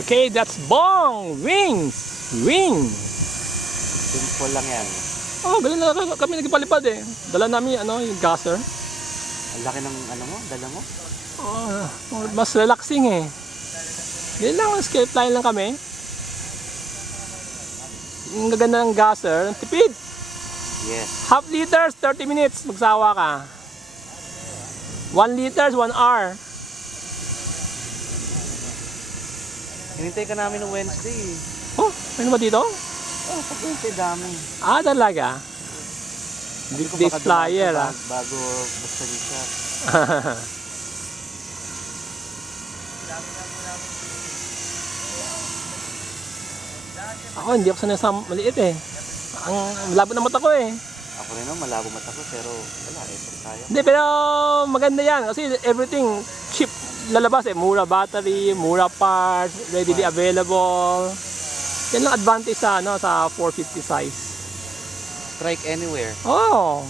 Okay, that's bong! Wings! Wing! Simple lang yan. Oh, galing na kami nagpalipad eh. Dala namin yung gasser. Ang laki ng dala mo? Oh, mas relaxing eh. Ganyan lang, escape line lang kami. Yung gaganda ng gasser, tipid. Yes. Half liters, 30 minutes, magsawa ka. 1 liters, 1 hour. Hinintay ka namin ng Wednesday. Oh, ano ba dito? Oh, pag Wednesday dami. Ah, talaga? Big days flyer ah. Bago basta niyo siya. Ako, hindi ako sanay sa maliit eh. Ang malabo na mata ko eh. Ako rin malabo mata ko pero wala eh. Kaya. Hindi, pero maganda yan kasi everything cheap lalabas eh. Mura battery, mura parts, readily available. Yan lang advantage sa, sa 450 size. Strike anywhere. Oh.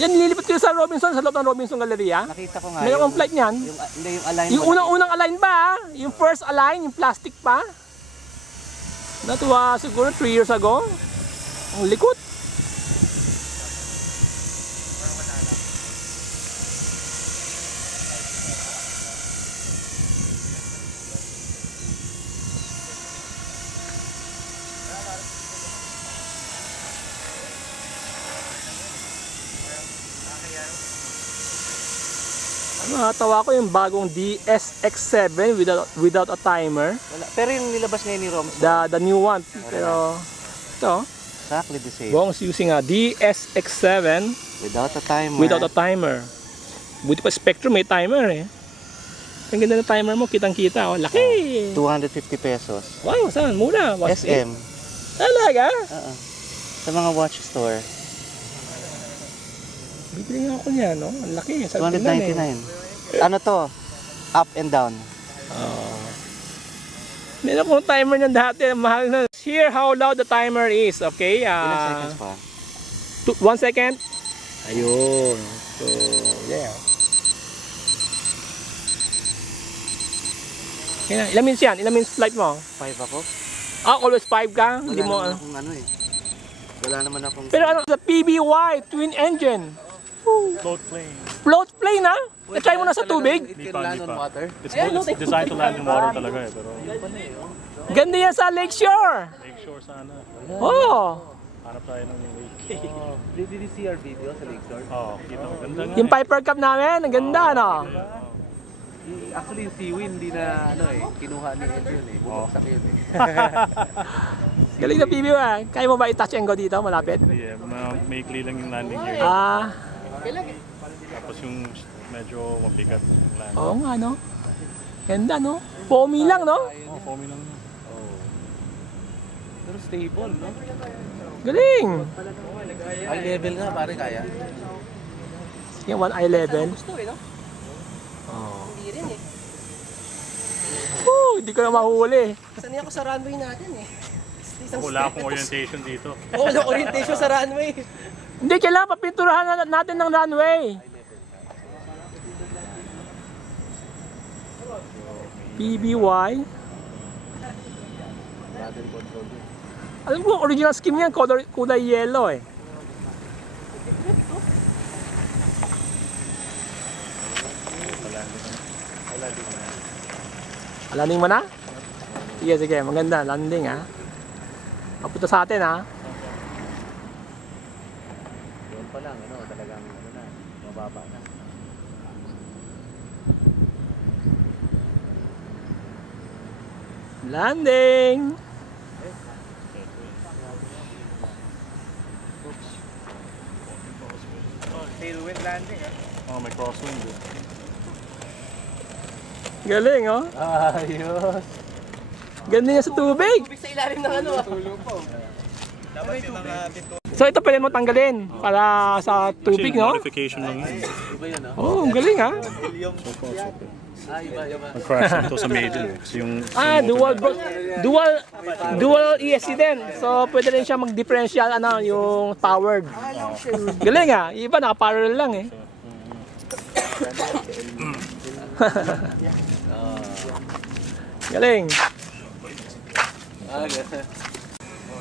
Yan, nililipat ko sa Robinson, sa loob ng Robinson Galleria. Nakita ko nga. Meron akong flight niyan. Yung align. Yung unang-unang align ba? Yung first align, yung plastic pa. Natuwa siguro 3 years ago. Ang likot. Nakatawa ko yung bagong DSX7 without a timer. Wala. Pero yung nilabas ngayon ni Roms. The new one. Pero ito. Exactly the same. Bong's using a DSX7 without a timer. Without a timer. Buti pa Spectrum may timer eh. Ang ganda ng timer mo, kitang-kita. Oh, laki! 250 pesos. Wow, saan? Mura. SM. Talaga? Sa mga watch store. Bibili nga ako niya, no? Ang laki. 299. Ano to? Up and down. Meron akong timer niyan dati. Mahal na. Here how loud the timer is. Okay? Ilang seconds pa? 1 second. Ayun. So, yeah. Ilang minutes yan? Ilang minutes flight mo? 5 ako. Always 5 ka? Hindi mo Wala naman akong Pero ano sa PBY twin engine? Float plane. Float plane ha? Na-try mo na sa tubig? It can land on water. It's designed to land in water talaga eh. Pero Ganda yan sa Lakeshore. Lakeshore sana. Oh. Hanap tayo ng lake. Did you see our video sa Lakeshore? Oo, kita mo. Ganda nga. Yung Piper Cup namin, ang ganda no? Actually yung Seawin hindi na kinuha ni Edwin eh. Bumagsak yun eh. Galing na PBY. Kaya mo ba i-touch and go dito malapit? Yeah, maikli lang yung landing gear. Tapos yung medyo mabigat yung landing. Oo nga no? Ganda no? Foamy lang no? Oo, foamy lang. Pero stable no? Galing! High level nga pare kaya. Sige, 1 eye level. Gusto eh no? Hindi rin eh. Hindi ko na mahuli. Sanay ako sa runway natin eh. Wala akong orientation dito. Oo, walang orientation sa runway. Hindi, kailangan papinturahan natin ng runway. PBY. Alam ko, original skin yan, kulay yellow eh. Landing mo na? Sige, sige, maganda, landing ha. Papunta sa atin ha. Doon pa lang talagang na, mababa na. Landing! Tailwind landing Oh, may crosswind eh. Galing oh. Ayos. Ganda niya sa tubig. Tubig sa ilalim ng ano ah. So ito pwede mo tanggalin para sa tubig no? Modification lang yun. Oh, ang galing ha. Mag-crash ito sa middle. Yung dual ESC din. So pwede rin siya mag-differential yung powered. Galing ha. Iba naka-parallel lang eh. Galing. Ganun.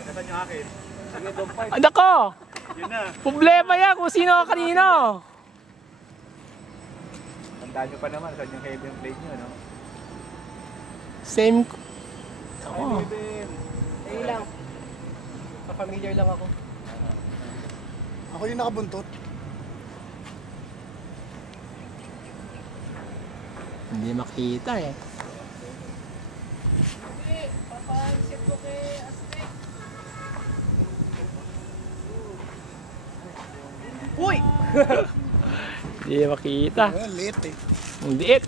Nasaan yung akin? Sige, don't fight. Anak ko! Yun na. Problema yan kung sino ka kanino. Tandaan nyo pa naman saan yung heaven plate nyo, no? Same. Ay, Oh. heaven. Ayun lang. Pa-familiar lang ako. Ako yung nakabuntot. Hindi makita eh. Papansip ko kay Aztec. Uy! Hindi makita. Late eh. Ang liit.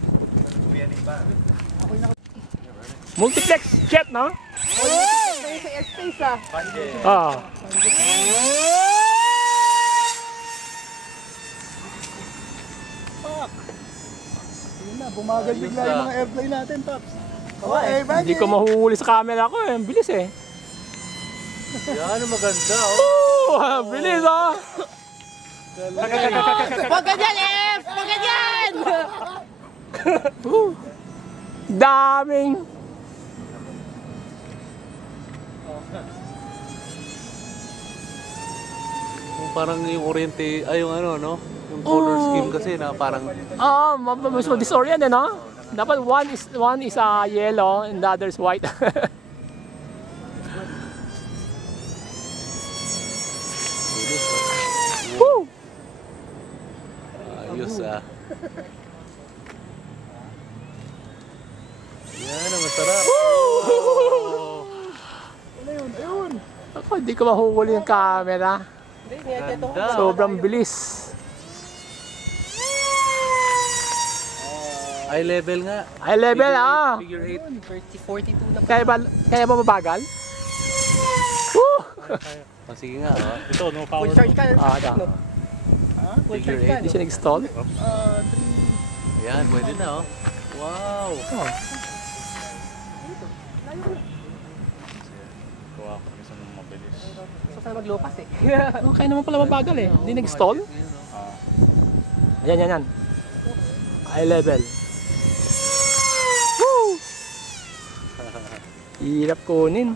Multiplex jet, no? Ay, sa airspace ah. Ah. Yun na, bumagal bigla yung mga airplane natin, Tops. Oh, Hindi ko mahuhuli sa camera ko eh. Ang bilis eh. Yan, maganda, oh. Oh, bilis ah. Huwag ganyan, F! Huwag ganyan! Daming. Parang yung oriente, ay yung ano, no? Yung color scheme kasi na parang Mas disorient eh, no? Dapat one is yellow and the other is white. Woo! ayos ah. Yan, ang masarap. Ayun. Ako, hindi ko mahuhuli yung camera. Hindi, niyakit ako. Ganda. Sobrang bilis. Eye level nga. High level ah. Figure 8. 42 na pa. Kaya ba mabagal? Woo! Oh, sige nga, oh. Ito, no power. Full charge ka. Ito. Full Figure charge ka. Hindi siya nag-stall. Ayan, pwede na, oh. Wow. Oh. Kuha ko isa ng mabilis. So, sana maglupas eh. Okay naman pala mabagal eh. Hindi nag-stall. Ayun, oh. Yan. High level. Woo! Hirap kunin.